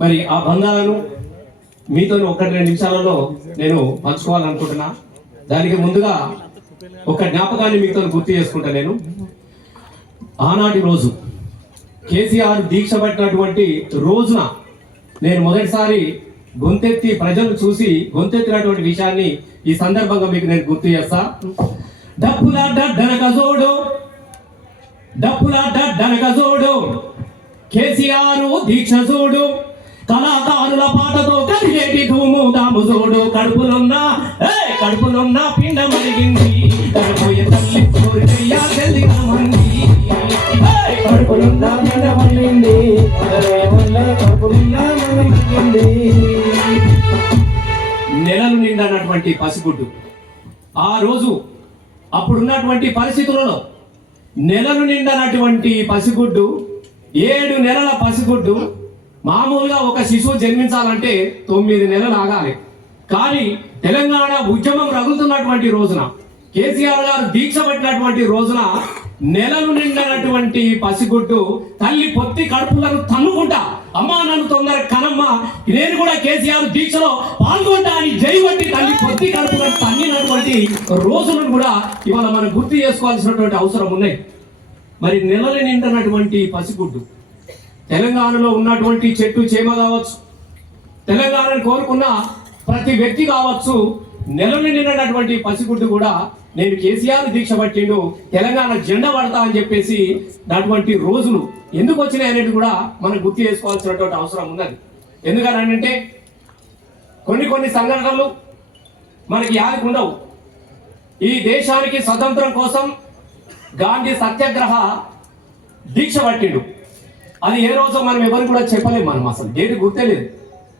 మరి ఆ బంధాలను మీతో 1-2 నిమిషాలలో నేను పంచుకోవాలనుకుంటున్నా. దానికి ముందుగా ఒక జ్ఞాపకాన్ని మీతో గుర్తు చేసుకుంటా. నేను ఆనాటి రోజు కేసీఆర్ దీక్ష పట్టినటువంటి రోజున నేను మొదటిసారి గొంతెత్తి ప్రజలు చూసి గొంతెత్తినటువంటి విషయాన్ని ఈ సందర్భంగా మీకు నేను గుర్తు చేస్తా. డప్పులాడ్డ డనకజోడు, డప్పులాడ్డ డనకజోడు, కేసీఆర్ దీక్ష చూడు, కళాకారుల పాటతో కదిలేటి ధూము దాము చూడు, కడుపులున్న పిండ మరిగింది, కడుపుయ తల్లి కోరికయ్యా తెల్లిన మంది, కడుపులున్న పిండ మరిగింది, కడుపులున్న మరిగింది. నెలలు నిండనటువంటి పసిగుడ్డు ఆ రోజు అప్పుడున్నటువంటి పరిస్థితులలో నెలలు నిండనటువంటి పసిగుడ్డు, 7 నెలల పసిగుడ్డు. మామూలుగా ఒక శిశువు జన్మించాలంటే 9 నెలలు ఆగాలి. కానీ తెలంగాణ ఉద్యమం రగులుతున్నటువంటి రోజున, కేసీఆర్ గారు దీక్ష పట్టినటువంటి రోజున నెలలు నిండినటువంటి పసిగుడ్డు తల్లి పొత్తి కడుపులను తన్నుకుంటా, అమ్మా నన్ను తొందర కనమ్మ, నేను కూడా కేసీఆర్ దీక్షలో పాల్గొంటా అని జైవట్టి తల్లి పొత్తి కడుపులను తన్నినటువంటి రోజులను కూడా ఇవాళ మనం గుర్తు చేసుకోవాల్సినటువంటి అవసరం ఉన్నాయి. మరి నెలలు నిండినటువంటి పసిగుడ్డు, తెలంగాణలో ఉన్నటువంటి చెట్టు చేమ కావచ్చు, తెలంగాణను కోరుకున్న ప్రతి వ్యక్తి కావచ్చు, నెలలు నిండినటువంటి పసిగుడ్డు కూడా నేను కేసీఆర్ దీక్ష పట్టిండు, తెలంగాణ జెండా పడతా అని చెప్పేసి అటువంటి రోజులు ఎందుకు వచ్చినాయి అనేది కూడా మనం గుర్తు చేసుకోవాల్సినటువంటి అవసరం ఉన్నది. ఎందుకనంటే కొన్ని సంఘటనలు మనకి యాదికి ఉండవు. ఈ దేశానికి స్వతంత్రం కోసం గాంధీ సత్యాగ్రహ దీక్ష పట్టిండు. అది ఏ రోజు మనం ఎవరు కూడా చెప్పలేము, మనం అసలు డేట్ గుర్తేలేదు.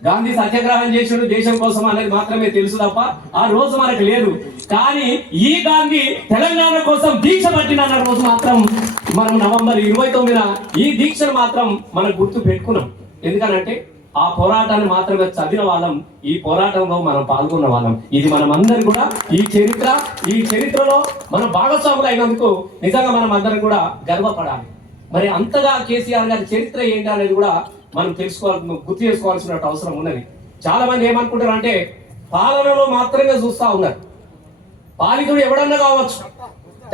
గాంధీ సత్యాగ్రహం చేసిండు దేశం కోసం అనేది మాత్రమే తెలుసు తప్ప ఆ రోజు మనకు లేదు. కానీ ఈ గాంధీ తెలంగాణ కోసం దీక్ష పట్టిన రోజు మాత్రం మనం నవంబర్ 29న ఈ దీక్షను మాత్రం మనం గుర్తు పెట్టుకున్నాం. ఎందుకనంటే ఆ పోరాటాన్ని మాత్రమే చదివిన వాళ్ళం, ఈ పోరాటంలో మనం పాల్గొన్న వాళ్ళం. ఇది మనం అందరం కూడా ఈ చరిత్రలో మనం భాగస్వాములు అయినందుకు నిజంగా మనం అందరం కూడా గర్వపడాలి. మరి అంతగా కేసీఆర్ గారి చరిత్ర ఏంటి అనేది కూడా మనం గుర్తు చేసుకోవాల్సిన అవసరం ఉన్నది. చాలా మంది ఏమనుకుంటారు అంటే పాలనలో మాత్రమే చూస్తా ఉన్నారు. పాలితుడు ఎవడన్నా కావచ్చు,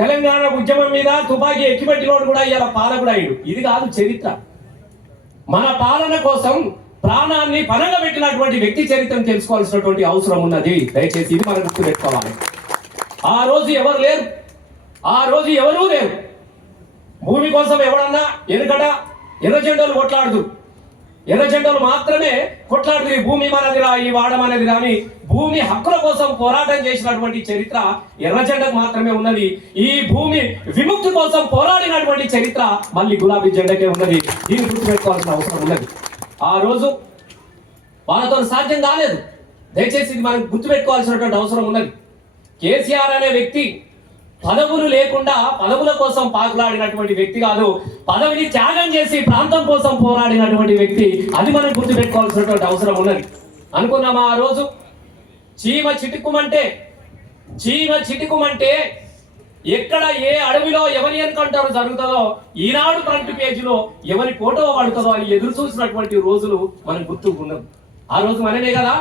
తెలంగాణ ఉద్యమం మీద తుపాకీ ఎక్కిపెట్టినోడు కూడా ఇలా పాలకుడు అయ్యాడు. ఇది కాదు చరిత్ర. మన పాలన కోసం ప్రాణాన్ని పనంగా పెట్టినటువంటి వ్యక్తి చరిత్రను తెలుసుకోవాల్సినటువంటి అవసరం ఉన్నది. దయచేసి ఇది మనం గుర్తు పెట్టుకోవాలి. ఆ రోజు ఎవరు లేరు, ఆ రోజు ఎవరూ లేరు. భూమి కోసం ఎవడన్నా ఎనుకట ఎర్ర జెండాలు కొట్లాడదు, ఎర్ర జెండాలు మాత్రమే కొట్లాడుతుంది. భూమి మనది రా, ఈ వాడం అనేది రాని భూమి హక్కుల కోసం పోరాటం చేసినటువంటి చరిత్ర ఎర్ర జెండకు మాత్రమే ఉన్నది. ఈ భూమి విముక్తి కోసం పోరాడినటువంటి చరిత్ర మళ్ళీ గులాబీ జెండకే ఉన్నది. దీన్ని గుర్తుపెట్టుకోవాల్సిన అవసరం ఉన్నది. ఆ రోజు వాళ్ళతో సాధ్యం కాలేదు. దయచేసి ఇది మనం గుర్తుపెట్టుకోవాల్సినటువంటి అవసరం ఉన్నది. కేసీఆర్ అనే వ్యక్తి పదవులు లేకుండా పదవుల కోసం పాకులాడినటువంటి వ్యక్తి కాదు, పదవిని త్యాగం చేసి ప్రాంతం కోసం పోరాడినటువంటి వ్యక్తి. అది మనం గుర్తుపెట్టుకోవాల్సినటువంటి అవసరం ఉన్నది. అనుకున్నామా ఆ రోజు చీమ చిటుకుమంటే ఎక్కడ ఏ అడవిలో ఎవరి ఎన్కౌంటర్ జరుగుతుందో, ఈనాడు ఫ్రంట్ పేజీలో ఎవరి ఫోటో పడుతుందో అని ఎదురు చూసినటువంటి రోజులు మనం గుర్తుకున్నాం. ఆ రోజు మననే కదా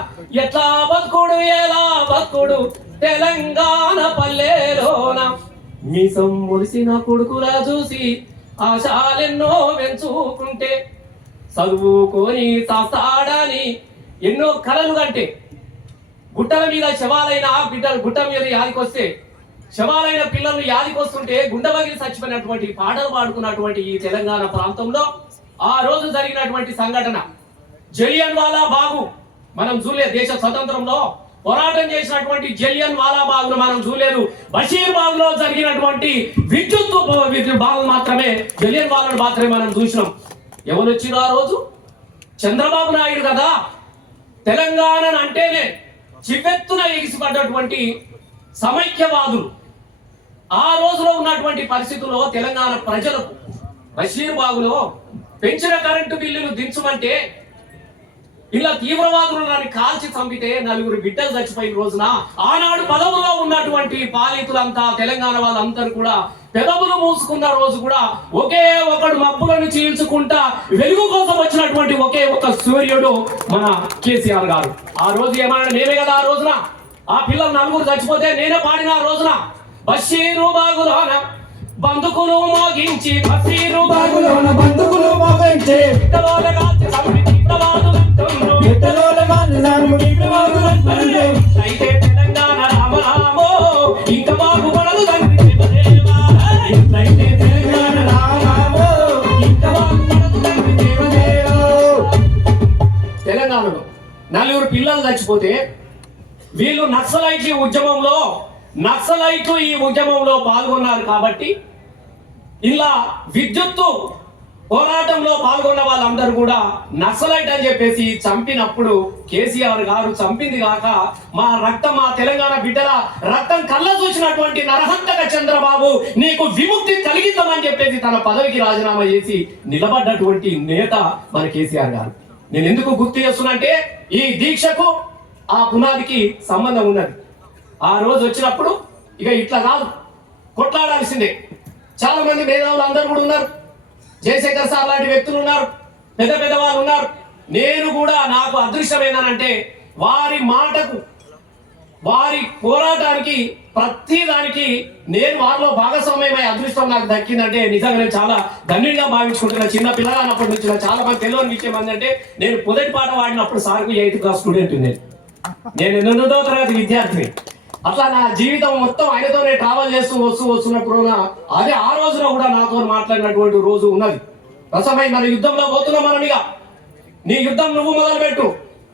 ఎట్లా బతుకుడు ఎలా బతుకుడు తెలంగాణ పల్లెలోన మీసం మురిసిన కొడుకులా చూసి ఆశాలెన్నో పెంచుకుంటే చదువుకొని సాస్తాడని ఎన్నో కలలు కంటే గుట్టల మీద శవాలైన బిడ్డలు గుట్ట మీద యాదికొస్తే శవాలైన పిల్లలు యాదికొస్తుంటే గుండెబగిలి చచ్చిపోయినటువంటి పాటలు పాడుకున్నటువంటి ఈ తెలంగాణ ప్రాంతంలో ఆ రోజు జరిగినటువంటి సంఘటన జలియన్ వాలా బాగు మనం చూడలేదు. దేశ స్వతంత్రంలో పోరాటం చేసినటువంటి జలియన్ వాలా బాగును మనం చూడలేదు. బషీర్ బాగులో జరిగినటువంటి విద్యుత్ బాగు మాత్రమే, జలియన్ వాలాను మాత్రమే మనం చూసినాం. ఎవరు వచ్చిన ఆ రోజు? చంద్రబాబు నాయుడు కదా. తెలంగాణను అంటేనే చివెత్తున ఎగిసిపడ్డటువంటి సమైక్యవాదులు. ఆ రోజులో ఉన్నటువంటి పరిస్థితుల్లో తెలంగాణ ప్రజలకు బషీర్ బాగులో పెంచిన కరెంటు బిల్లులు దించమంటే ఇలా తీవ్రవాదులను కాల్చి చంపితే 4 బిడ్డలు చచ్చిపోయిన రోజున ఆనాడు పదవులో ఉన్నటువంటి పాలితులంతా తెలంగాణ వాళ్ళందరూ కూడా పెదవులు మూసుకున్న రోజు కూడా ఒకే ఒకడు మబ్బులను చీల్చుకుంటా వెలుగు కోసం వచ్చినటువంటి ఒకే ఒక సూర్యుడు మన కేసీఆర్ గారు. ఆ రోజు ఏమన్నా నేనే కదా ఆ రోజున ఆ పిల్లలు నలుగురు చచ్చిపోతే నేనే పాడిన ఆ రోజున బషీరు బాగులోన బందుకులు మోగించి బషీరు బాగులోన బందుకులు మోగించి అయితే తెలంగాణ రామరామో ఇంకా బాగుపడదు తండ్రి దేవదేవా. అయితే తెలంగాణ రామరామో ఇంకా బాగుపడదు తండ్రి దేవదేవా. తెలంగాణలో నలుగురు పిల్లలు చచ్చిపోతే వీళ్ళు నక్సలైట్లు ఈ ఉద్యమంలో పాల్గొన్నారు కాబట్టి ఇలా విద్యుత్తు పోరాటంలో పాల్గొన్న వాళ్ళందరూ కూడా నక్సలైట్ అని చెప్పేసి చంపినప్పుడు కేసీఆర్ గారు చంపింది కాక మా తెలంగాణ బిడ్డల రక్తం కళ్ళ చూసినటువంటి నరహంతక చంద్రబాబు నీకు విముక్తి కలిగిద్దామని చెప్పేసి తన పదవికి రాజీనామా చేసి నిలబడ్డటువంటి నేత మన కేసీఆర్ గారు. నేను ఎందుకు గుర్తు చేస్తున్నంటే ఈ దీక్షకు ఆ పునాదికి సంబంధం ఉన్నది. ఆ రోజు వచ్చినప్పుడు ఇక ఇట్లా కాదు, కొట్లాడాల్సిందే. చాలా మంది మేధావులు అందరూ కూడా ఉన్నారు, జయశంకర్ సార్ లాంటి వ్యక్తులు ఉన్నారు, పెద్ద పెద్ద వాళ్ళు ఉన్నారు. నేను కూడా నాకు అదృష్టం ఏంటంటే వారి మాటకు వారి పోరాటానికి ప్రతి దానికి నేను వారిలో భాగస్వామ్యమై అదృష్టం నాకు దక్కిందంటే నిజంగా నేను చాలా ధన్యంగా భావించుకుంటున్నా. చిన్న పిల్లలన్నప్పటి నుంచి చాలా మంది తెలియని విషయం ఏంటంటే నేను మొదటి పాట వాడినప్పుడు సార్కు 8th క్లాస్ స్టూడెంట్ నేను 8వ తరగతి విద్యార్థిని. అట్లా నా జీవితం మొత్తం ఆయనతోనే ట్రావెల్ చేస్తూ వస్తున్నప్పుడు అదే ఆ రోజున కూడా నాతో మాట్లాడినటువంటి రోజు ఉన్నది. రసమై మన యుద్ధంలో పోతున్నాం మనం. ఇక నీ యుద్ధం నువ్వు మొదలు పెట్టు,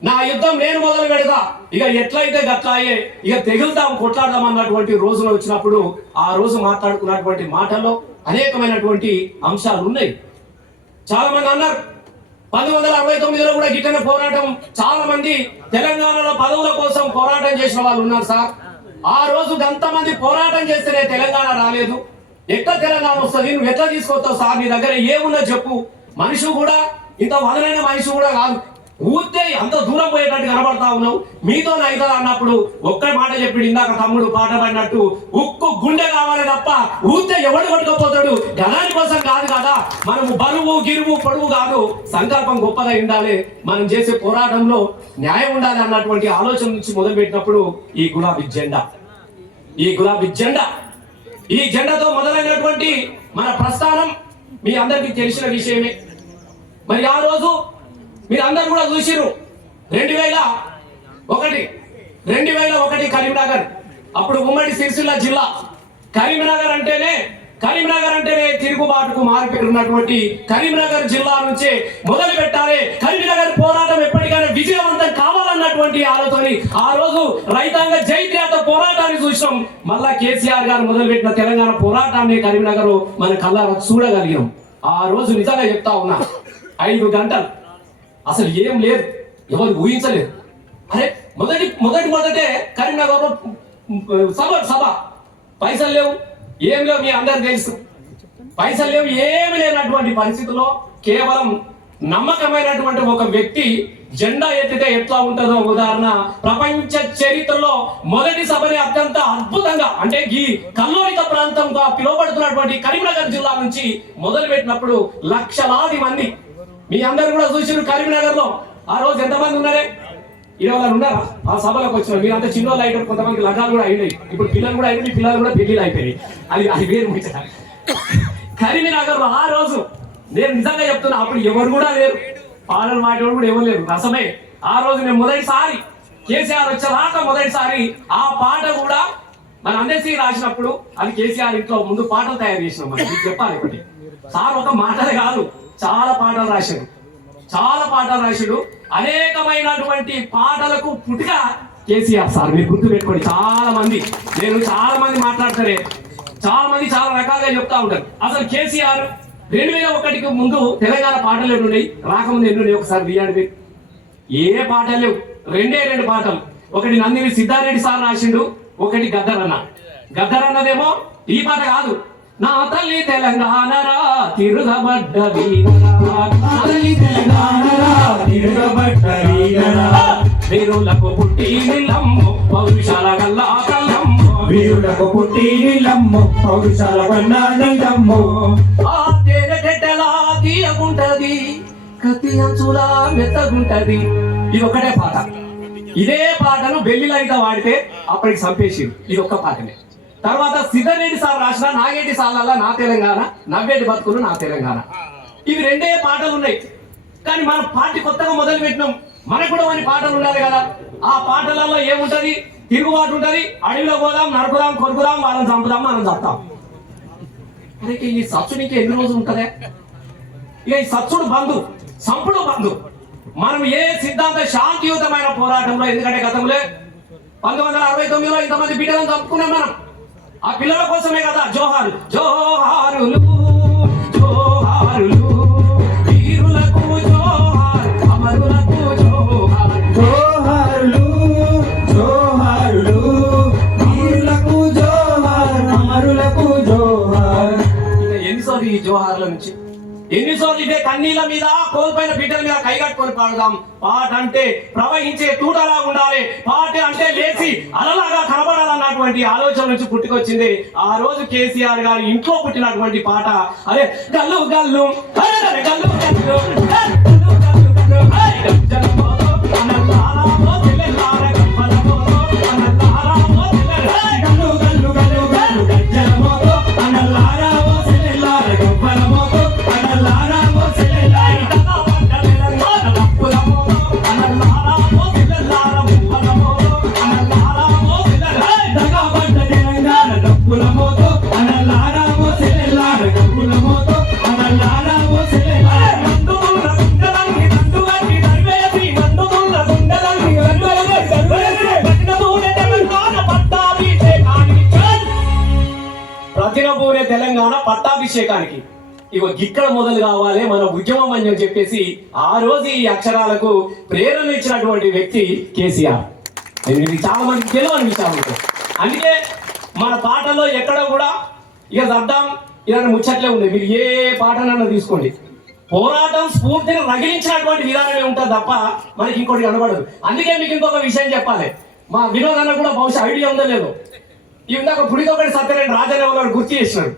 నా యుద్ధం నేను మొదలు పెడతా, ఇక ఎట్లయితే గట్లాయే ఇక తెగులుతాం కొట్లాడదాం అన్నటువంటి రోజులు వచ్చినప్పుడు ఆ రోజు మాట్లాడుకున్నటువంటి మాటల్లో అనేకమైనటువంటి అంశాలు ఉన్నాయి. చాలా మంది అన్నారు 1969లో కూడా గిట్టన పోరాటం, చాలా మంది తెలంగాణలో పదవుల కోసం పోరాటం చేసిన వాళ్ళు ఉన్నారు సార్. ఆ రోజు అంతమంది పోరాటం చేస్తేనే తెలంగాణ రాలేదు. ఎట్లా తెలంగాణ వస్తుంది, నువ్వు ఎట్లా తీసుకొస్తావు సార్, నీ దగ్గర ఏమున్నా చెప్పు. మనిషి కూడా ఇంత వదలైన మనిషి కూడా కాదు, ఊతే అంత దూరం పోయేటట్టు కనబడతా ఉన్నావు, మీతో అవుతా అన్నప్పుడు ఒక్క మాట చెప్పి ఇందాక తమ్ముడు పాట పడినట్టు ఉక్కు గుండె కావాలి తప్ప ఊతే ఎవడు కొట్టుకోపోతాడు. ధనాని కోసం కాదు కదా, మనము బరువు గిరువు పొడువు కాదు, సంకల్పం గొప్పగా ఉండాలి, మనం చేసే పోరాటంలో న్యాయం ఉండాలి అన్నటువంటి ఆలోచన నుంచి మొదలు పెట్టినప్పుడు ఈ గులాబీ జెండా ఈ జెండాతో మొదలైనటువంటి మన ప్రస్థానం మీ అందరికీ తెలిసిన విషయమే. మరి ఆ రోజు మీరు అందరు కూడా చూసిరు 2001 కరీంనగర్, అప్పుడు ఉమ్మడి సిరిసిల్ల జిల్లా. కరీంనగర్ అంటేనే తిరుగుబాటుకు మారిపోయినటువంటి కరీంనగర్ జిల్లా నుంచే మొదలు పెట్టాలి. కరీంనగర్ పోరాటం ఎప్పటికైనా విజయవంతం కావాలన్నటువంటి ఆలోచన ఆ రోజు రైతాంగ జైత్యాత పోరాటాన్ని చూసాం. మళ్ళా కేసీఆర్ గారు మొదలుపెట్టిన తెలంగాణ పోరాటాన్ని కరీంనగర్ మన కళ్ళారా చూడగలిగినాం. ఆ రోజు నిజంగా చెప్తా ఉన్నా 5 గంటలు అసలు ఏం లేదు, ఎవరు ఊహించలేదు. అరే మొదటే కరీంనగర్ సభ పైసలు లేవు, ఏం లేవు, మీ అందరు తెలుసు. పైసలు లేవు, ఏమి లేనటువంటి పరిస్థితుల్లో కేవలం నమ్మకమైనటువంటి ఒక వ్యక్తి జెండా ఎత్తితే ఎట్లా ఉంటుందో ఉదాహరణ ప్రపంచ చరిత్రలో మొదటి సభని అత్యంత అద్భుతంగా అంటే ఈ కల్లోలిక ప్రాంతంగా పిలువబడుతున్నటువంటి కరీంనగర్ జిల్లా నుంచి మొదలు పెట్టినప్పుడు లక్షలాది మంది మీ అందరు కూడా చూసిరు. కరీంనగర్ లో ఆ రోజు ఎంతమంది ఉన్నారే, 20 ఉన్నారా ఆ సభలోకి వచ్చిన. మీరు అంతా చిన్నోళ్ళు అయిపోయి కొంతమంది లగ్నాలు కూడా అయినాయి, ఇప్పుడు పిల్లలు కూడా అయినాయి, పిల్లలు కూడా పెళ్లిలు అయిపోయినాయి. అది వేరు ముచ్చట. కరీంనగర్ లో ఆ రోజు నేను నిజంగా చెప్తున్నా, అప్పుడు ఎవరు కూడా లేరు, పాటలు మాట్లాడు కూడా ఎవరు లేరు, రసమే. ఆ రోజు నేను మొదటిసారి కేసీఆర్ వచ్చేదాకా మొదటిసారి ఆ పాట కూడా మన అందరికీ రాసినప్పుడు అది కేసీఆర్ ఇంట్లో ముందు పాటలు తయారు చేసినాం. మనం చెప్పాలి ఒకటి, సార్ ఒక మాటలే కాదు చాలా పాటలు రాశాడు. అనేకమైనటువంటి పాటలకు పుట్టుక కేసీఆర్ సార్. మీరు గుర్తు పెట్టుకోండి, చాలా మంది మాట్లాడతారే, చాలా మంది చాలా రకాలుగా చెప్తా ఉంటారు. అసలు కేసీఆర్ 2001కి ముందు తెలంగాణ పాటలు ఎన్ని ఉన్నాయి, రాకముందు ఎన్ని ఉన్నాయి ఒకసారి బియ్యాడి. ఏ పాటలు లేవు, 2 పాటలు. ఒకటి నందిని సిద్ధారెడ్డి సార్ రాసిండు, ఒకటి గద్దరన్నదేమో ఈ పాట కాదు. నా తల్లి తెలంగాణరా తిరుగబడ్డ వీరులకు పుట్టి నిలమ్ము పౌరుషాల గల్లా తల్లమ్ము వీరులకు పుట్టినిల్లమ్మో పౌరుషాల వన్నానిదమ్మో ఆ తేనె గడ్డలా తీయగుంటది కత్తి అంచులా మెత్తగుంటది. ఇది ఒకటే పాట. ఇదే పాటను బెల్లిలైతే వాడితే అప్పటికి చంపేసి. ఇది ఒక్క పాటనే. తర్వాత సిద్ధరెడ్డి సార్ రాసిన నాగేటి సార్లల్లా నా తెలంగాణ, నవ్వేటి బతుకులు నా తెలంగాణ. ఇవి రెండే పాటలు ఉన్నాయి. కానీ మనం పార్టీ కొత్తగా మొదలు పెట్టినాం, మనకు కూడా మన పాటలు ఉండాలి కదా. ఆ పాటలలో ఏముంటది? తిరుగుబాటు ఉంటది. అడవిలో పోదాం, నరుకుదాం, కొరుకుదాం, వాళ్ళని చంపుదాం, మనం చంపుతాం. అదే ఈ సచ్చునికి ఎన్ని రోజులు ఉంటదే? ఇక ఈ సచ్చుడు బంధు, సంపుడు బంధు. మనం ఏ సిద్ధాంత శాంతియుతమైన పోరాటంలో, ఎందుకంటే గతంలో 1969లో ఇంతమంది బిడ్డలను చంపుకున్నాం మనం. ఆ పిల్లల కోసమే కదా జోహారు జోహారులు జోహారులు వీరులకు జోహార్ అమరులకు జోహార్ జోహారులు జోహారులు వీరులకు జోహార్ అమరులకు జోహార్. ఇక ఎన్నిసార్లు ఈ జోహార్ల నుంచి ఎన్నిసార్లు ఇదే కన్నీళ్ళ మీద కోల్పోయిన బిడ్డల మీద కైగట్టుకొని పాడదాం. పాట అంటే ప్రవహించే తూటలా ఉండాలి, పాట అంటే లేచి అలలాగా కనబడాలన్నటువంటి ఆలోచన నుంచి పుట్టుకొచ్చింది. ఆ రోజు కేసీఆర్ గారి ఇంట్లో పుట్టినటువంటి పాట. అరే గల్లు గల్లు గల్లు గల్లు ప్రతినబూరే తెలంగాణ పట్టాభిషేకానికి ఇగో ఇక్కడ మొదలు కావాలి మన ఉద్యమం అని చెప్పేసి ఆ రోజు ఈ అక్షరాలకు ప్రేరణ ఇచ్చినటువంటి వ్యక్తి కేసీఆర్. ఇది చాలా మందికి తెలియని విషయం. అందుకే మన పాటలో ఎక్కడ కూడా ఇక అర్థం ఇలాంటి ముచ్చట్లే ఉంది. మీరు ఏ పాటనన్నా తీసుకోండి, పోరాటం స్ఫూర్తిని రగిలించినటువంటి విధానమే ఉంటుంది తప్ప మనకి ఇంకోటి కనబడదు. అందుకే మీకు ఇంకొక విషయం చెప్పాలి. మా వినోదన్న కూడా బహుశా ఐడియా ఉందో లేదో, ఈ ఇందాక పుడితోకటి సత్యనారాయణ రాజన్న వాళ్ళు గుర్తు చేసినాడు.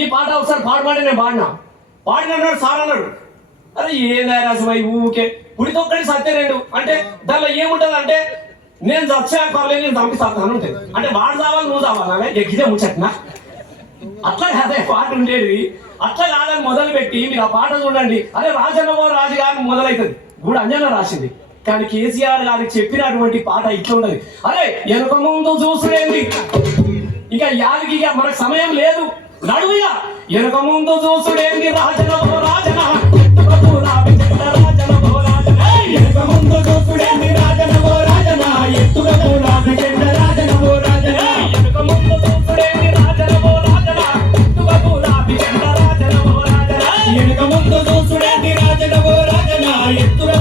ఈ పాట ఒకసారి పాడమంటే నేను పాడినాడు సార్ అన్నాడు. అదే ఏందా రాసమై ఊకే పుడితోకటి సత్యనారాయణ అంటే దానిలో ఏముంటది అంటే నేను చచ్చాక పర్లేదు, నేను చంపిస్తాను ఉంటుంది. అంటే వాడు చావాలి నువ్వు చావాలి ఎక్కితే ముచ్చట్నా? అట్లా కాదే పాట ఉండేది. అట్లా కాదని మొదలు పెట్టి మీరు ఆ పాట చూడండి. అదే రాజన్నవో రాజుగారిని మొదలవుతుంది కూడా అంజన రాసింది. కానీ కేసీఆర్ గారికి చెప్పినటువంటి పాట ఇట్లా ఉండదు. అరే వెనుక ముందు చూసుడేంది, ఇంకా యాదికి మనకు సమయం లేదు, నడువుగా వెనుక ముందు చూసుడేంది రాజనవో రాజన రాజనవో రాజన వెనుక ముందు చూసుడేంది రాజనవో రాజన ఎత్తుగో రాజనవో రాజన వెనుక ముందు చూసుడేంది రాజనవో రాజన ఎత్తుగో రాజనవో రాజన వెనుక ముందు చూసుడేంది రాజనవో రాజన ఎత్తుగో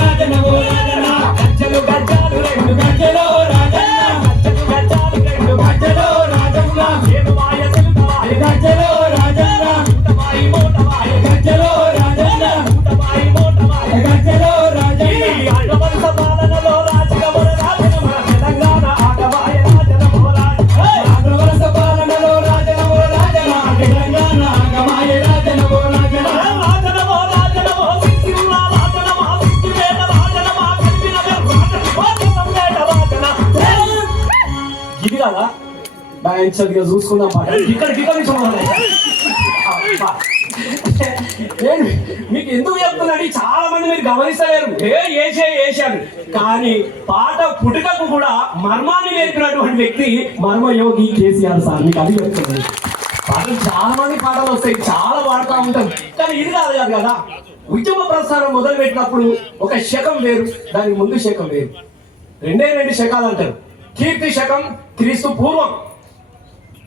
రాజనవో రాజన గజ్జలు గజ్జాలు రెండు గజ్జలో రాజన్న గజ్జలు గజ్జాలు రెండు గజ్జలో రాజన్న ఏనువాయ తెలుగువాయ గజ్జలో రాజన్న మూటవాయి మోటవాయ గజ్జలో రాజన్న మూటవాయి మోటవాయ గజ్జలో రాజన్న ఆడవలస పాలనలో రాజగవర రాజన మన తెలంగాణ ఆడవాయ రాజనవో రాజన ఆడవలస పాలనలో రాజనవో రాజన తెలంగాణ ఆగవాయ రాజనవో రాజన రాజనవో రాజనవో సిద్ధివుల రాజనవో సిద్ధివేట రాజనవో కల్పిన రాజన ఇది కదా బ్యాంక్గా చూసుకుందాం పాట. ఇక్కడ మీకు ఎందుకు చెప్తున్నాడు? చాలా మంది మీరు గమనిస్తలేరు, వేసాడు. కానీ పాట పుట్టుకకు కూడా మర్మాన్ని నేర్పినటువంటి వ్యక్తి మర్మయోగి కేసీఆర్ సార్. మీకు అది చెప్తుంది. పాటలు చాలా మంది పాటలు వస్తాయి, చాలా పాడుతూ ఉంటాం. కానీ ఇది కాదు కదా. ఉద్యమ ప్రస్థానం మొదలు పెట్టినప్పుడు ఒక శకం వేరు, దానికి ముందు శకం వేరు. రెండు శకాలు అంటారు. కీర్తి శకం క్రీస్తు పూర్వం,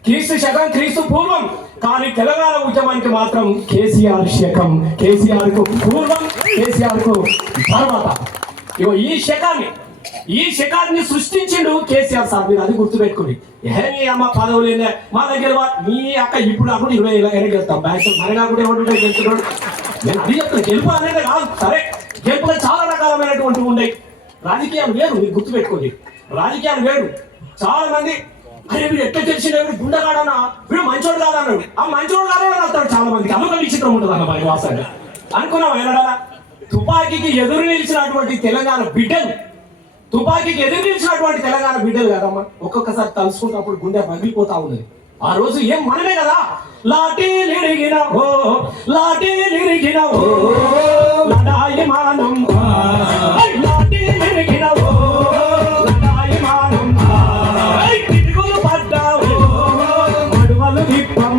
క్రీస్తు శకం క్రీస్తు పూర్వం. కానీ తెలంగాణ ఉద్యమానికి మాత్రం కేసీఆర్ శకం, కేసీఆర్ కు పూర్వం, కేసీఆర్ కు తర్వాత. ఇగో ఈ శకాన్ని సృష్టించిండు కేసీఆర్ సార్. మీరు అది గుర్తుపెట్టుకుని మీ అమ్మ పదవులు మా దగ్గర మీ అక్క ఇప్పుడు అప్పుడు 20 ఏళ్ళ గెలుస్తాం బ్యాంక్ మనగా కూడా ఏమంటుంటే గెలుస్తున్నాడు. నేను అది చెప్తాను, గెలుపు అనేది కాదు. సరే, గెలుపులో చాలా రకాలమైనటువంటి ఉన్నాయి. రాజకీయాలు వేరు, మీరు గుర్తుపెట్టుకోండి. రాజకీయాలు వేరు. చాలా మంది అరే వీడు ఎట్లా తెలిసిండే వీడు గుండెగాడనా వీడు మంచోడు కాదన్నాడు. ఆ మంచోడు కాదని అంటాడు చాలా మందికి. అదొక విచిత్రం ఉంటుంది అన్న మరి వాసన అనుకున్నాం. ఏనాడా తుపాకీకి ఎదురు నిలిచినటువంటి తెలంగాణ బిడ్డలు, తుపాకీకి ఎదురు నిలిచినటువంటి తెలంగాణ బిడ్డలు కదమ్మా. ఒక్కొక్కసారి తలుసుకుంటున్నప్పుడు గుండె పగిలిపోతా ఉన్నది. ఆ రోజు ఏం మనమే కదా, లాఠీలిరిగిన ఓ లాఠీలిరిగిన ఓ లడాయమానం, లాఠీలిరిగిన ఓ లడాయమానం, పిడుగులు పడ్డావు మడువలు విప్పం,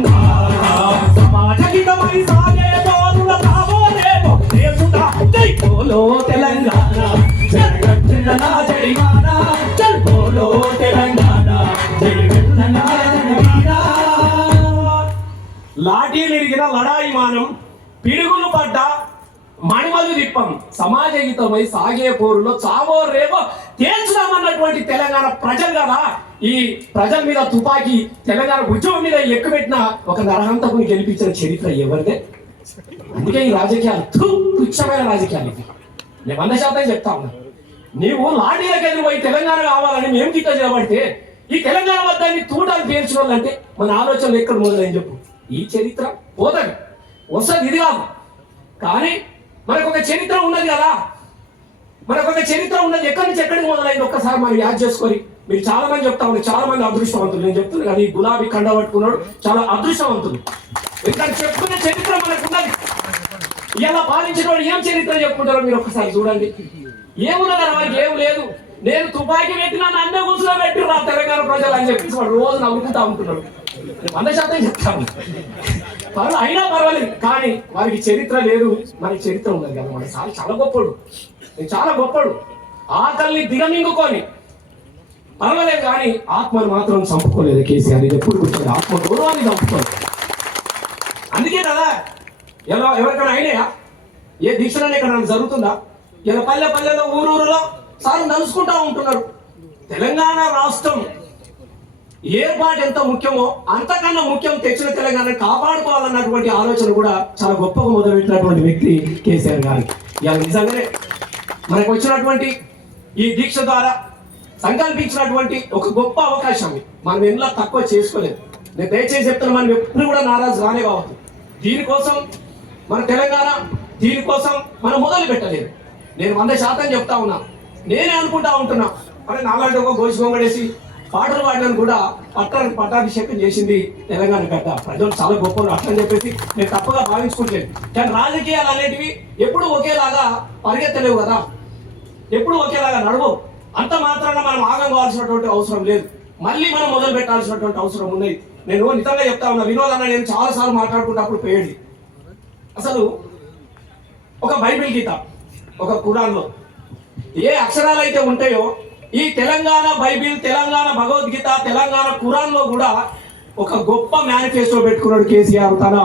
సమాజ హితమై సాగే తోరుల తావోలేమో దేశుదా జై బోలో తెలంగాణ, జరగట్టిన నా జడివాన, జై బోలో తెలంగాణ, జరగట్టిన నా జడివాన. లాఠీలిరిగిన లడాయిమానం, పిడుగులు పడ్డ మణిమలు దిప్పం, సమాజ హితమై సాగే పోరులో చావో రేవో తేల్చుదామన్నటువంటి తెలంగాణ ప్రజలు కదా. ఈ ప్రజల మీద తుపాకీ తెలంగాణ ఉద్యమం మీద ఎక్కుపెట్టిన ఒక నరహంతకుని గెలిపించిన చరిత్ర ఎవరిదే? అందుకే ఈ రాజకీయాలు తుచ్చమైన రాజకీయాలు. నేను 100% చెప్తా ఉన్నా. నీవు లాఠీలకు ఎదురుపోయి తెలంగాణ కావాలని మేము గిట్ట చేయబడితే ఈ తెలంగాణ వద్దని తూటాలు పేర్చిన వాళ్ళంటే మన ఆలోచనలు ఎక్కడ మొదలైంది చెప్పు? ఈ చరిత్ర పోతుంది, వస్తుంది, ఇది కాదు. కానీ మనకు ఒక చరిత్ర ఉన్నది కదా, మనకు ఒక చరిత్ర ఉన్నది. ఎక్కడి నుంచి ఎక్కడికి మొదలైంది ఒక్కసారి మనం యాద్ చేసుకొని. మీరు చాలా మంది చెప్తా ఉన్నారు, చాలా మంది అదృష్టవంతులు. నేను చెప్తున్నాను కానీ గులాబీ కండ పట్టుకున్నాడు చాలా అదృష్టవంతులు. ఎందుకంటే చెప్పుకునే చరిత్ర మనకు ఉన్నది. ఇలా పాలించిన వాడు ఏం చరిత్ర చెప్పుకుంటారో మీరు ఒక్కసారి చూడండి. ఏమున్నదా వారికి? ఏం లేదు. నేను తుపాకీ పెట్టినా నన్నే గుంసులో పెట్టి రా తెలంగాణ ప్రజలు అని చెప్పేసి వాడు రోజు నవ్వుకుంటా ఉంటున్నాడు. 100% చెప్తాను. అయినా పర్వాలేదు, కానీ వారికి చరిత్ర లేదు, మనకి చరిత్ర ఉన్నది కదా. మన సార్ చాలా గొప్పడు, నేను చాలా గొప్పడు. ఆకలిని దిగమింగుకొని పర్వాలేదు, కానీ ఆత్మను మాత్రం చంపుకోలేదు కేసీఆర్. ఇది ఎప్పుడు కూర్చోండి, ఆత్మ గౌరవాన్ని చంపుకోలేదు. అందుకే కదా ఎలా ఎవరికైనా అయినాయా? ఏ దీక్షలనే ఇక్కడ జరుగుతుందా? ఇలా పల్లె పల్లెలో ఊరూరులో సార్ నలుసుకుంటా ఉంటున్నారు. తెలంగాణ రాష్ట్రం ఏర్పాటు ఎంత ముఖ్యమో అంతకన్నా ముఖ్యం తెచ్చిన తెలంగాణ కాపాడుకోవాలన్నటువంటి ఆలోచన కూడా చాలా గొప్పగా మొదలుపెట్టినటువంటి వ్యక్తి కేసీఆర్ గారు. ఇలా నిజంగానే మనకు వచ్చినటువంటి ఈ దీక్ష ద్వారా సంకల్పించినటువంటి ఒక గొప్ప అవకాశం మనం ఎలా తక్కువ చేసుకోలేదు. నేను దయచేసి చెప్తున్నా, మనం ఎప్పుడు కూడా నారాజు రానే కావద్దు. దీనికోసం మన తెలంగాణ, దీనికోసం మనం మొదలు పెట్టలేదు. నేను 100% చెప్తా ఉన్నా. నేనే అనుకుంటా ఉంటున్నా, అంటే నాలాంటి ఒక గోసి గొంగడేసి పాటలు పాడినాను కూడా పట్టాభిషేకం చేసింది తెలంగాణ గడ్డ. ప్రజలు చాలా గొప్పలు అట్లని చెప్పేసి నేను తప్పగా భావించుకుంటలేదు. కానీ రాజకీయాలు అనేటివి ఎప్పుడు ఒకేలాగా పరిగెత్తలేవు కదా, ఎప్పుడు ఒకేలాగా నడవవు. అంత మాత్రాన మనం ఆగం కావాల్సినటువంటి అవసరం లేదు. మళ్ళీ మనం మొదలు పెట్టాల్సినటువంటి అవసరం ఉన్నది. నేను నిజంగా చెప్తా ఉన్నా. వినోద్ అన్న నేను చాలా సార్లు మాట్లాడుకుంటప్పుడు పోయేది. అసలు ఒక బైబిల్ గీత, ఒక ఖురాన్లో ఏ అక్షరాలు అయితే ఉంటాయో ఈ తెలంగాణ బైబిల్, తెలంగాణ భగవద్గీత, తెలంగాణ ఖురాన్లో కూడా ఒక గొప్ప మేనిఫెస్టో పెట్టుకున్నాడు కేసీఆర్. తన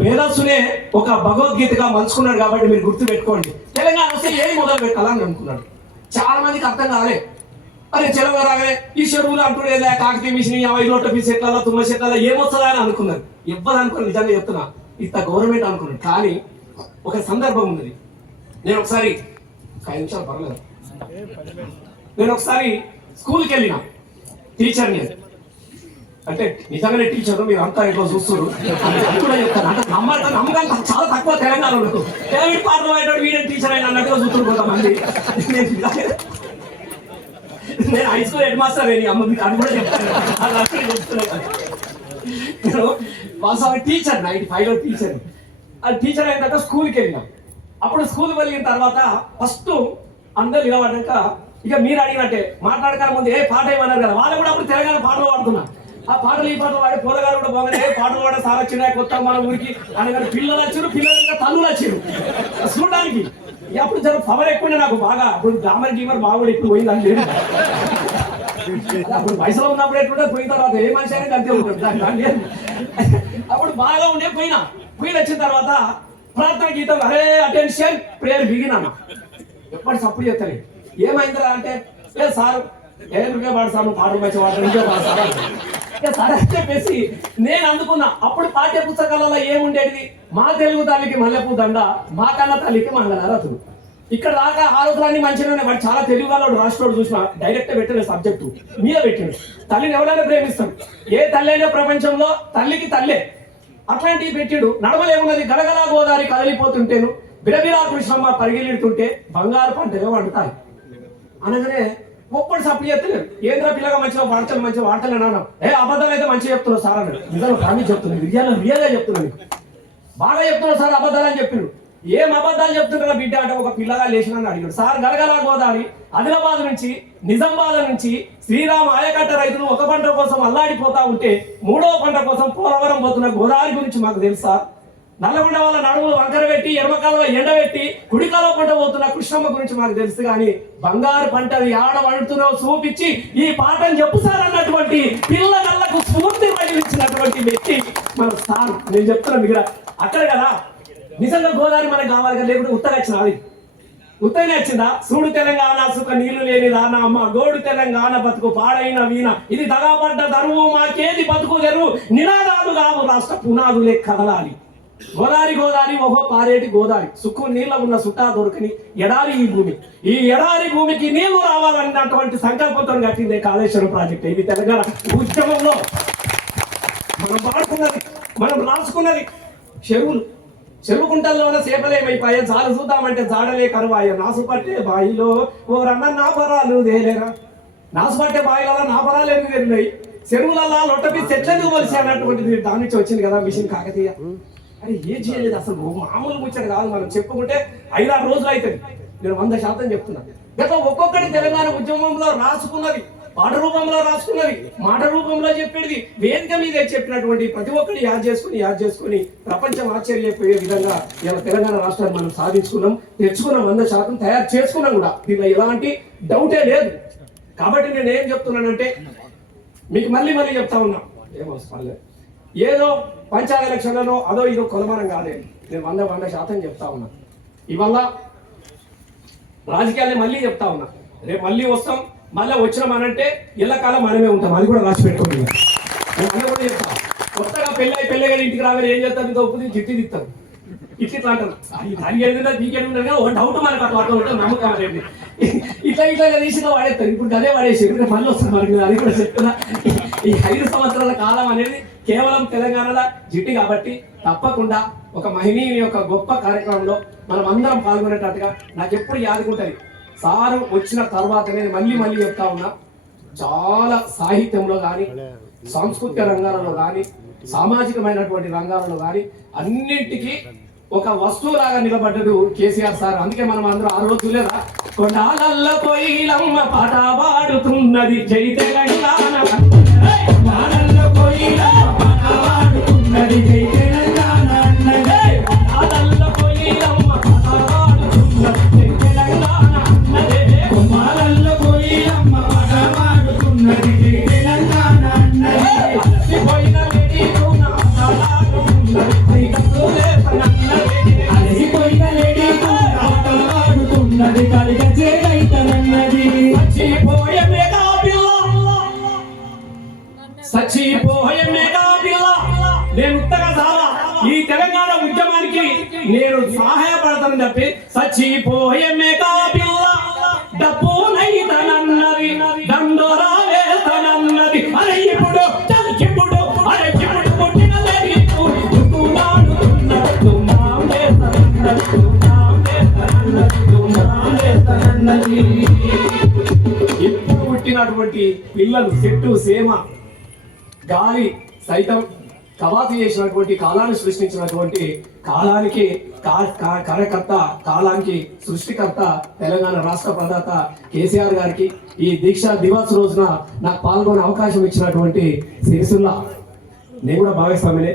మేధస్సునే ఒక భగవద్గీతగా మలుచుకున్నాడు. కాబట్టి మీరు గుర్తు పెట్టుకోండి, తెలంగాణ వస్తే ఏమి మొదలు పెట్టాలని అనుకున్నాడు. చాలా మందికి అర్థం కాలే. అరే చెలవరాగే ఈ చెరువులు అంటున్నాయి, కాకతీయ మిషన్ 50 లోట్ల పీస్ ఎట్లా తుమ్మ చెట్ల ఏమొస్తుందా అని అనుకున్నారు. ఎవ్వరు అనుకున్నారు, నిజంగా చెప్తున్నా, ఇంత గవర్నమెంట్ అనుకున్నాడు. కానీ ఒక సందర్భం ఉన్నది. నేను ఒకసారి 5 నిమిషాలు పర్లేదు, నేను ఒకసారి స్కూల్కి వెళ్ళిన టీచర్ని, అంటే నిజంగానే టీచర్ మీరు అంతా ఇట్లా చూస్తారు కూడా చెప్తాను. అంటే నమ్మకాలు చాలా తక్కువ తెలంగాణలో. ప్రైవేట్ పాటలు పాడేటోడు వీడియో టీచర్ అయినా అన్నట్టుగా చూస్తారు కొంతమంది. నేను హై స్కూల్ హెడ్ మాస్టర్ అని అమ్మ మీకు అది కూడా చెప్తాను. నేను వాస్తవ టీచర్ 95లో టీచర్. అది టీచర్ అయిన తర్వాత స్కూల్కి వెళ్ళినాం. అప్పుడు స్కూల్కి వెళ్ళిన తర్వాత ఫస్ట్ అందరు నిలబడ్డాక ఇక మీరు అడిగినట్టే మాట్లాడకనే ముందు ఏ పాట ఏమన్నారు కదా, వాళ్ళు కూడా అప్పుడు తెలంగాణ పాటలు పాడుతున్నా. ఆ పాటలు ఈ పాటలు పాడి పొలగారు కూడా బాగానే పాటలు పాడే సార్ వచ్చినా కొత్త మన ఊరికి అనగానే పిల్లలు వచ్చారు, పిల్లలు ఇంకా తల్లులు వచ్చారు చూడడానికి. అప్పుడు జర పవర్ ఎక్కువ నాకు బాగా. అప్పుడు గ్రామర్ గీమర్ బాగా ఎక్కువ పోయిందని లేదు. అప్పుడు వయసులో ఉన్నప్పుడు ఎట్లుంటే పోయిన తర్వాత ఏ మనిషి అనేది అంతే ఉంటుంది. అప్పుడు బాగా ఉండే పోయిన వచ్చిన తర్వాత ప్రార్థన గీతం అరే అటెన్షన్ ప్రేయర్ బిగిన్ అన్న. ఎప్పటి సప్పుడు చేస్తారు ఏమైందిరా అంటే ఏ సార్ నువ్వే పాడతాను పాటలు మంచి వాడతాను ఇంకే పాడతాను సరే అని చెప్పేసి నేను అందుకున్నా. అప్పుడు పాఠ్య పుస్తకాలలో ఏముండేది, మా తెలుగు తల్లికి మల్లెపూ దండ, మా కన్న తల్లికి మంగళారతులు. ఇక్కడ దాకా ఆలోచనలన్నీ మంచిగా ఉన్నాయి. వాడు చాలా తెలివిగాడు రాష్ట్రోడు చూసిన డైరెక్ట్ పెట్టలేదు సబ్జెక్టు మీద పెట్టిండు. తల్లిని ఎవరైనా ప్రేమిస్తాడు. ఏ తల్లి అయినా ప్రపంచంలో తల్లికి తల్లే. అట్లాంటివి పెట్టిడు. నడవలేమున్నది గలగలా గోదావరి కదలిపోతుంటేను బిరబిరా కృష్ణమ్మ పరిగెలుతుంటే బంగారు పంటగా వండుతాయి అనగానే ఒక్కడు సప్పు చెప్తలేరు. ఏంద్ర పిల్లగా మంచిగా వాడతలే నాన్న. అబద్ధాలు అయితే మంచిగా చెప్తున్నావు సార్ అన్నాడు. నిజంగా ప్రామిస్ చెప్తున్నాను, రియల్గా చెప్తున్నాను, బాగా చెప్తున్నావు సార్ అబద్ధాలు అని చెప్పిడు. ఏం అబద్ధాలు చెప్తుంటారా బిడ్డ అంటే ఒక పిల్లగా లేచినని అడిగాడు. సార్ గలగలా గోదావరి ఆదిలాబాద్ నుంచి నిజామాబాద్ నుంచి శ్రీరామ ఆయకట్ట రైతులు ఒక పంట కోసం అల్లాడిపోతా ఉంటే మూడవ పంట కోసం పోలవరం పోతున్న గోదావరి గురించి మాకు తెలుసా? నల్లగొండ వాళ్ళ నడుములు వంకర పెట్టి ఎడమకాలంలో ఎండబెట్టి కుడికాల పంట పోతున్న కృష్ణమ్మ గురించి మాకు తెలుసు కానీ బంగారు పంటది ఆడ వండుతున్నావు చూపించి ఈ పాఠం చెప్పు సార్ అన్నటువంటి పిల్లలకు స్ఫూర్తి కలిగించినటువంటి వ్యక్తి మన సార్. నేను చెప్తున్నాను దగ్గర అక్కడ కదా నిజంగా గోదావరి మనకు కావాలి కదా, లేకుంటే ఉత్తగా వచ్చిన అది ఉత్తగానే వచ్చిందా? సూడు తెలంగాణ సుఖ నీళ్లు లేని దాన అమ్మ గోడు తెలంగాణ బతుకు పాడైన వీణ ఇది దగాపడ్డ దరువు మాకేది బతుకు తెరువు నినాదాలు కావు రాష్ట్ర పునాదులే కదలాలి. గోదావరి ఓహో పారేటి గోదావరి సుక్కు నీళ్ళ ఉన్న సుట్టా దొరకని ఎడారి ఈ భూమి. ఈ ఎడారి భూమికి నీళ్లు రావాలన్నటువంటి సంకల్పంతో కట్టిందే కాళేశ్వరం ప్రాజెక్ట్. ఇది తెలంగాణ ఉద్యమంలో మనం పాడుకున్నది, మనం రాసుకున్నది. చెరువు కుంటల్లో ఉన్న చేపలేమైపోయా జాలు చూద్దామంటే జాడలే కరువాయ నాసు పట్టే బాయిలో ఓ రన్న నాపరాలు తేలేరా. నాసు పట్టే బాయిలలో నాపరాలు ఎందుకు తెలినాయి? చెరువులలో లొట్టపి చెట్లను కలిసి అన్నటువంటిది దాని నుంచి వచ్చింది కదా మిషన్ కాకతీయ. అరే ఏం చేయలేదు అసలు, మామూలు ముచ్చట కాదు. మనం చెప్పుకుంటే 5-6 రోజులు అవుతుంది. నేను 100% చెప్తున్నా. గత ఒక్కొక్కటి తెలంగాణ ఉద్యమంలో రాసుకున్నది, పాట రూపంలో రాసుకున్నది, మాట రూపంలో చెప్పేది, వేదిక మీద చెప్పినటువంటి ప్రతి ఒక్కటి యాద్ చేసుకుని ప్రపంచం ఆశ్చర్యపోయే విధంగా ఇలా తెలంగాణ రాష్ట్రాన్ని మనం సాధించుకున్నాం, తెచ్చుకున్నాం, 100% తయారు చేసుకున్నాం కూడా. దీనిలో ఎలాంటి డౌటే లేదు. కాబట్టి నేను ఏం చెప్తున్నానంటే మీకు మళ్ళీ చెప్తా ఉన్నా, ఏమొస్తాను ఏదో పంచాయతీ ఎలక్షన్లలో అదో ఇదో కొలమానం కాదే. నేను 100% చెప్తా ఉన్నా. ఇవాళ రాజకీయాన్ని మళ్ళీ చెప్తా ఉన్నా. రేపు మళ్ళీ వస్తాం, మళ్ళీ వచ్చినామనంటే ఎల్లకాలం మనమే ఉంటాం. అది కూడా రాసి పెట్టుకోండి. నేను అన్న కూడా చెప్తా, కొత్తగా పెళ్ళగా ఇంటికి రాగానే ఏం చేస్తారు? తప్పుది జిట్టి తిత్తారు, ఇట్లా అంటారు. దానికి ఏదైనా దీకేది ఒక డౌట్ మనకు అట్లా ఉంటుంది, నమ్మకం అనేది. ఇట్లా తీసిన వాడేస్తారు. ఇప్పుడు అదే వాడేసి మళ్ళీ వస్తుంది మనకి. అది కూడా చెప్తున్నా, ఈ 5 సంవత్సరాల కాలం అనేది కేవలం తెలంగాణలో జిట్టి కాబట్టి తప్పకుండా ఒక మహిళ యొక్క గొప్ప కార్యక్రమంలో మనం అందరం పాల్గొనేటట్టుగా నాకు ఎప్పుడు యాదుకుంటుంది. సారు వచ్చిన తర్వాతనే మళ్ళీ చెప్తా ఉన్నా, చాలా సాహిత్యంలో కానీ సాంస్కృతిక రంగాలలో కానీ సామాజికమైనటువంటి రంగాలలో కానీ అన్నింటికి ఒక వస్తువులాగా నిలబడ్డడు కేసీఆర్ సార్. అందుకే మనం అందరూ ఆ రోజు లేదా కొండాలల్ల కోయిలమ్మ పాట పాడుతున్నది జై తెలంగాణ, కొండాలల్ల కోయిలమ్మ పాట పాడుతున్నది జై తెలంగాణ అన్నదే, కొండాలల్ల కోయిలమ్మ పాట పాడుతున్నది జై తెలంగాణ అన్నదే, కొండాలల్ల కోయిలమ్మ పాట పాడుతున్నది జై తెలంగాణ అన్నదే, అలసిపోయిన లేడీ కూన ఆటలాడుతున్నది జై కత్తులేతనన్నదే, అలసిపోయిన లేడీ కూన ఆటలాడుతున్నది కలిగ చేరైతనన్నది, చచ్చిపోయే మెగా పిల్ల నేను ఉత్తగా సారా ఈ తెలంగాణ ఉద్యమానికి నేను సహాయపడతాను చెప్పి చచ్చిపోయే మెగా పిల్ల డబ్బు నైతనన్నది దండోరా వేతనన్నది. అరే ఇప్పుడు పుట్టిన లేడీ ఇప్పుడు పుట్టినటువంటి పిల్లలు చెట్టు సేమ గాలి సైతం కవాతు చేసినటువంటి కాలాన్ని సృష్టించినటువంటి కాలానికి కార్యకర్త, కాలానికి సృష్టికర్త తెలంగాణ రాష్ట్ర ప్రదాత కేసీఆర్ గారికి ఈ దీక్షా దివాస్ రోజున నాకు పాల్గొనే అవకాశం ఇచ్చినటువంటి సిరిసిల్ల నేను కూడా భాగస్వామినే,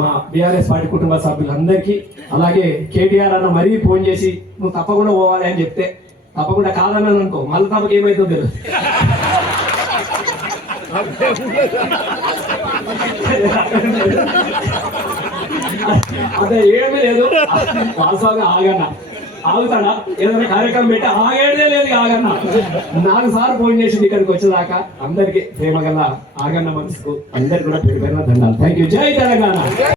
మా బీఆర్ఎస్ పార్టీ కుటుంబ సభ్యులందరికీ, అలాగే కేటీఆర్ అన్న మరీ ఫోన్ చేసి నువ్వు తప్పకుండా పోవాలి అని చెప్తే తప్పకుండా కాదన్నాను అనుకో, మళ్ళీ తప్పక ఏమైతుందో తెలియదు. అదే ఏమీ లేదు, వాస్తవంగా ఆగుతాడా ఏదైనా కార్యక్రమం పెట్టి ఆగేదే లేదు. ఆగన్న 4 సార్లు ఫోన్ చేసి ఇక్కడికి వచ్చేదాకా అందరికీ ప్రేమ గల ఆగన్న మనసుకు అందరికి కూడా పేరు దండాలు. Thank you. జై తెలంగాణ.